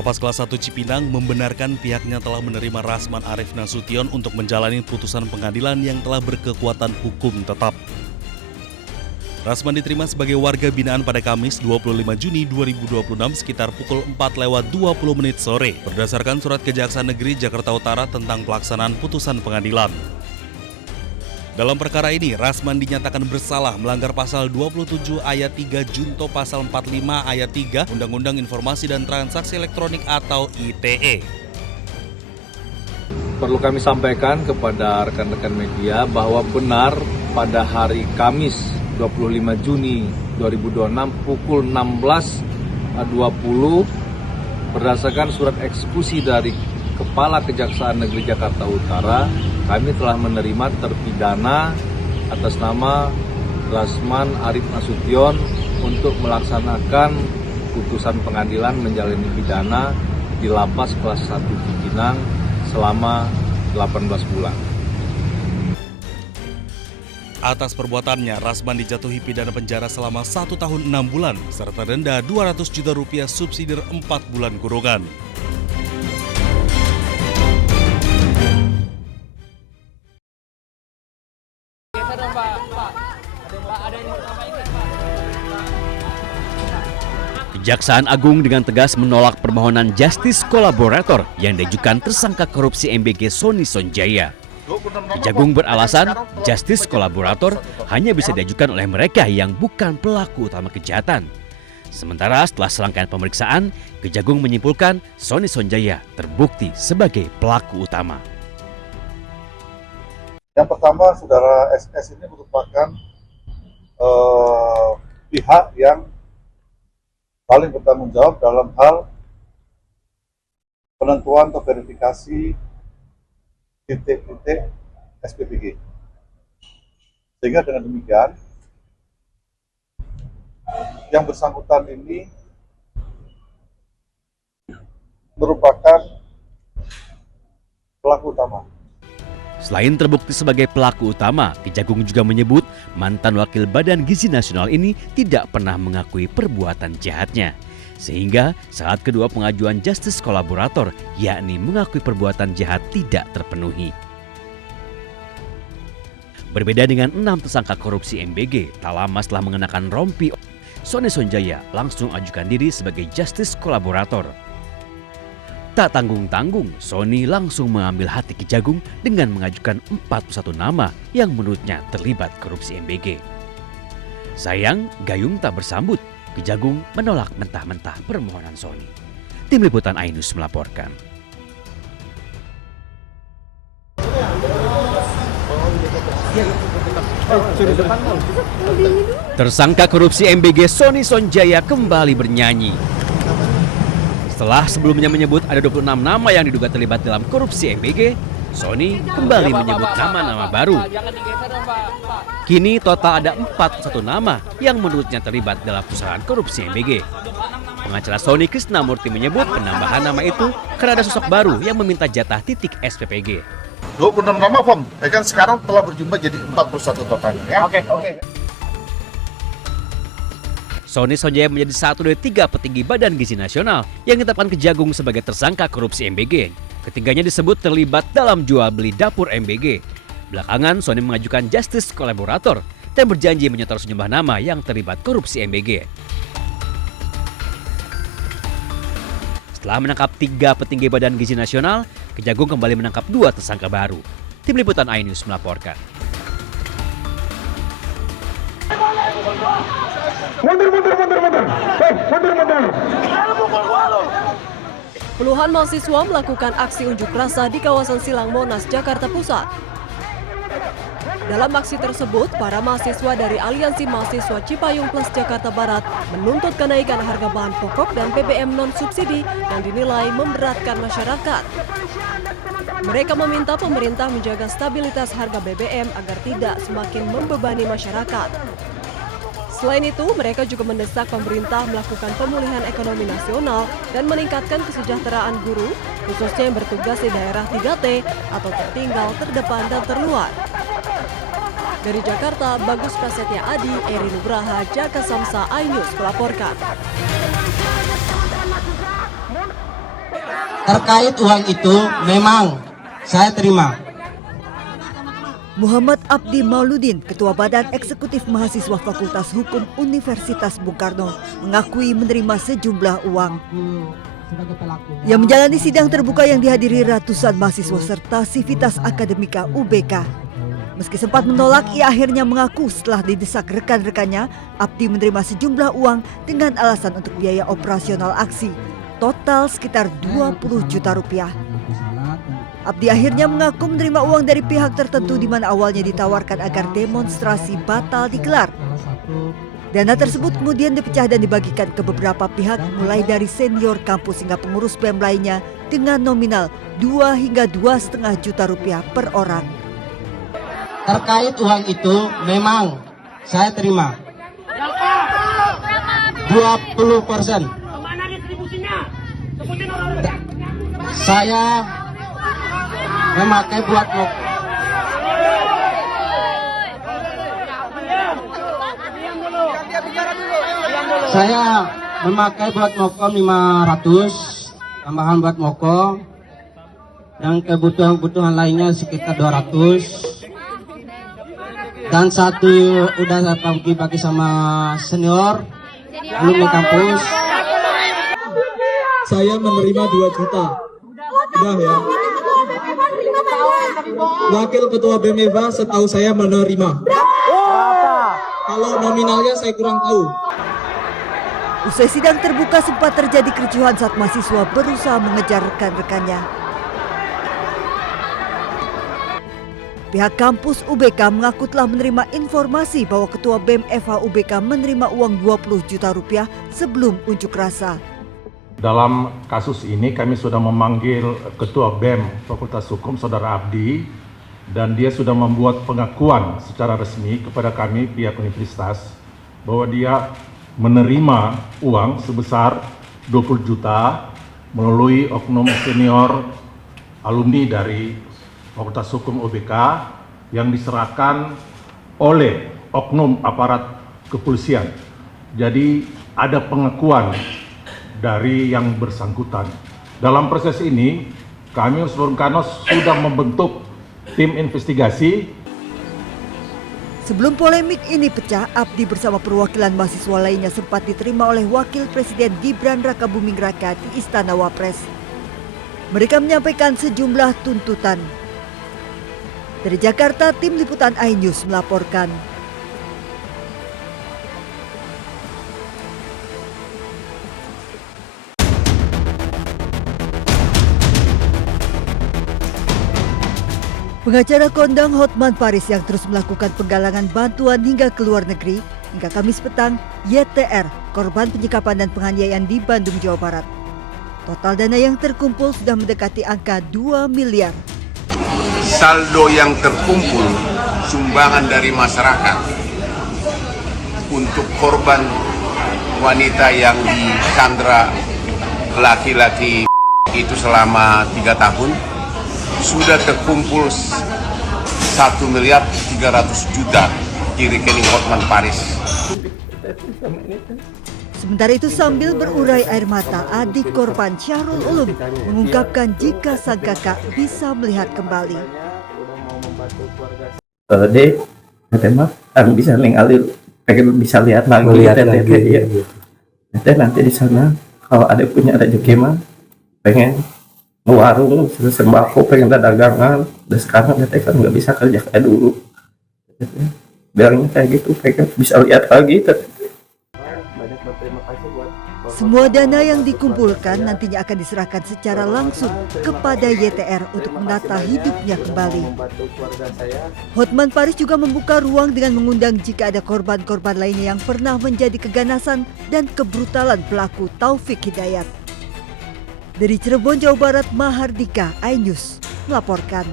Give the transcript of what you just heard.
Lapas Kelas 1 Cipinang membenarkan pihaknya telah menerima Rasman Arief Nasution untuk menjalani putusan pengadilan yang telah berkekuatan hukum tetap. Rasman diterima sebagai warga binaan pada Kamis 25 Juni 2026 sekitar pukul 4:20 sore berdasarkan surat Kejaksaan Negeri Jakarta Utara tentang pelaksanaan putusan pengadilan. Dalam perkara ini, Rasman dinyatakan bersalah melanggar pasal 27 ayat 3 junto pasal 45 ayat 3 Undang-Undang Informasi dan Transaksi Elektronik atau ITE. Perlu kami sampaikan kepada rekan-rekan media bahwa benar pada hari Kamis 25 Juni 2026 pukul 16.20 berdasarkan surat eksekusi dari Kepala Kejaksaan Negeri Jakarta Utara, kami telah menerima terpidana atas nama Rasman Arief Nasution untuk melaksanakan putusan pengadilan menjalani pidana di Lapas Kelas 1 Cipinang selama 18 bulan. Atas perbuatannya, Rasman dijatuhi pidana penjara selama 1 tahun 6 bulan serta denda 200 juta rupiah subsidi 4 bulan kurungan. Kejaksaan Agung dengan tegas menolak permohonan justice kolaborator yang diajukan tersangka korupsi MBG Sony Sonjaya. Kejagung beralasan justice kolaborator hanya bisa diajukan oleh mereka yang bukan pelaku utama kejahatan. Sementara setelah serangkaian pemeriksaan, Kejagung menyimpulkan Sony Sonjaya terbukti sebagai pelaku utama. Yang pertama, saudara SS ini merupakan pihak yang paling bertanggung jawab dalam hal penentuan atau verifikasi titik-titik SPPG. Sehingga dengan demikian, yang bersangkutan ini merupakan pelaku utama. Selain terbukti sebagai pelaku utama, Kejagung juga menyebut mantan Wakil Badan Gizi Nasional ini tidak pernah mengakui perbuatan jahatnya. Sehingga saat kedua pengajuan justice kolaborator, yakni mengakui perbuatan jahat tidak terpenuhi. Berbeda dengan 6 tersangka korupsi MBG, tak lama setelah mengenakan rompi, Sony Sonjaya langsung ajukan diri sebagai justice kolaborator. Tak tanggung-tanggung, Sony langsung mengambil hati Kejagung dengan mengajukan 41 nama yang menurutnya terlibat korupsi MBG. Sayang, gayung tak bersambut. Kejagung menolak mentah-mentah permohonan Sony. Tim Liputan Ainus melaporkan. Tersangka korupsi MBG Sony Sonjaya kembali bernyanyi. Setelah sebelumnya menyebut ada 26 nama yang diduga terlibat dalam korupsi MBG, Sony kembali menyebut nama-nama baru. Kini total ada 41 nama yang menurutnya terlibat dalam pusaran korupsi MBG. Pengacara Sony Krisnamurti menyebut penambahan nama itu karena ada sosok baru yang meminta jatah titik SPPG. 26 nama, Om. Kan sekarang telah berjumlah jadi 41 total. Ya? Oke. Sony Sonjaya menjadi satu dari 3 petinggi Badan Gizi Nasional yang ditetapkan Kejagung sebagai tersangka korupsi MBG. Ketiganya disebut terlibat dalam jual beli dapur MBG. Belakangan Sony mengajukan justice kolaborator dan berjanji menyetor sejumlah nama yang terlibat korupsi MBG. Setelah menangkap 3 petinggi Badan Gizi Nasional, Kejagung kembali menangkap 2 tersangka baru. Tim Liputan Ainus melaporkan. Mundur. Puluhan mahasiswa melakukan aksi unjuk rasa di kawasan Silang Monas, Jakarta Pusat. Dalam aksi tersebut, para mahasiswa dari Aliansi Mahasiswa Cipayung Plus Jakarta Barat menuntut kenaikan harga bahan pokok dan BBM non-subsidi yang dinilai memberatkan masyarakat. Mereka meminta pemerintah menjaga stabilitas harga BBM agar tidak semakin membebani masyarakat. Selain itu, mereka juga mendesak pemerintah melakukan pemulihan ekonomi nasional dan meningkatkan kesejahteraan guru, khususnya yang bertugas di daerah 3T atau tertinggal, terdepan, dan terluar. Dari Jakarta, Bagus Prasetya Adi, Eri Nugraha, Jaka Samsa, Ainus melaporkan. Terkait uang itu memang saya terima. Muhammad Abdi Mauludin, Ketua Badan Eksekutif Mahasiswa Fakultas Hukum Universitas Bung Karno, mengakui menerima sejumlah uang. Ia menjalani sidang terbuka yang dihadiri ratusan mahasiswa serta Sivitas Akademika UBK. Meski sempat menolak, ia akhirnya mengaku setelah didesak rekan-rekannya, Abdi menerima sejumlah uang dengan alasan untuk biaya operasional aksi, total sekitar 20 juta rupiah. Abdi akhirnya mengaku menerima uang dari pihak tertentu di mana awalnya ditawarkan agar demonstrasi batal digelar. Dana tersebut kemudian dipecah dan dibagikan ke beberapa pihak mulai dari senior kampus hingga pengurus BEM lainnya dengan nominal 2 hingga 2,5 juta rupiah per orang. Terkait uang itu memang saya terima 20%. Saya memakai buat rokok. Saya memakai buat moko 500, tambahan buat moko. Yang kebutuhan-kebutuhan lainnya sekitar 200. Dan satu udah saya bagi sama senior alumni kampus. Saya menerima 2 juta. Udah ya. Wakil Ketua BEMEVA setahu saya menerima. Kalau nominalnya saya kurang tahu. Usai sidang terbuka sempat terjadi kericuhan saat mahasiswa berusaha mengejar rekan-rekannya. Pihak kampus UBK mengaku telah menerima informasi bahwa Ketua BEM FH UBK menerima uang 20 juta rupiah sebelum unjuk rasa. Dalam kasus ini kami sudah memanggil Ketua BEM Fakultas Hukum Saudara Abdi dan dia sudah membuat pengakuan secara resmi kepada kami pihak universitas bahwa dia menerima uang sebesar 20 juta melalui oknum senior alumni dari Fakultas Hukum UBK yang diserahkan oleh oknum aparat kepolisian. Jadi ada pengakuan dari yang bersangkutan. Dalam proses ini, kami Bung Karno sudah membentuk tim investigasi. Sebelum polemik ini pecah, Abdi bersama perwakilan mahasiswa lainnya sempat diterima oleh Wakil Presiden Gibran Rakabuming Raka di Istana Wapres. Mereka menyampaikan sejumlah tuntutan. Dari Jakarta, tim liputan iNews melaporkan. Pengacara kondang Hotman Paris yang terus melakukan penggalangan bantuan hingga ke luar negeri, hingga Kamis petang, YTR, korban penyekapan dan penganiayaan di Bandung, Jawa Barat. Total dana yang terkumpul sudah mendekati angka 2 miliar. Saldo yang terkumpul sumbangan dari masyarakat untuk korban wanita yang disandra laki-laki itu selama 3 tahun sudah terkumpul 1 miliar 300 juta di rekening Hotman Paris. Sementara itu sambil berurai air mata, adik korban Syahrul Ulum mengungkapkan jika sang kakak bisa melihat kembali. Dek, mah bisa mengalir, pengen bisa lihat lagi, ya. Nanti di sana kalau ada punya rezeki mah pengen warung sembako, pengen ada dagangan. Dan sekarang teteh kan nggak bisa kerja kayak dulu. Bilangnya kayak gitu, pengen bisa lihat lagi. Semua dana yang dikumpulkan nantinya akan diserahkan secara langsung kepada YTR untuk menata hidupnya kembali. Hotman Paris juga membuka ruang dengan mengundang jika ada korban-korban lainnya yang pernah menjadi keganasan dan kebrutalan pelaku Taufik Hidayat. Dari Cirebon, Jawa Barat, Mahardika, iNews melaporkan.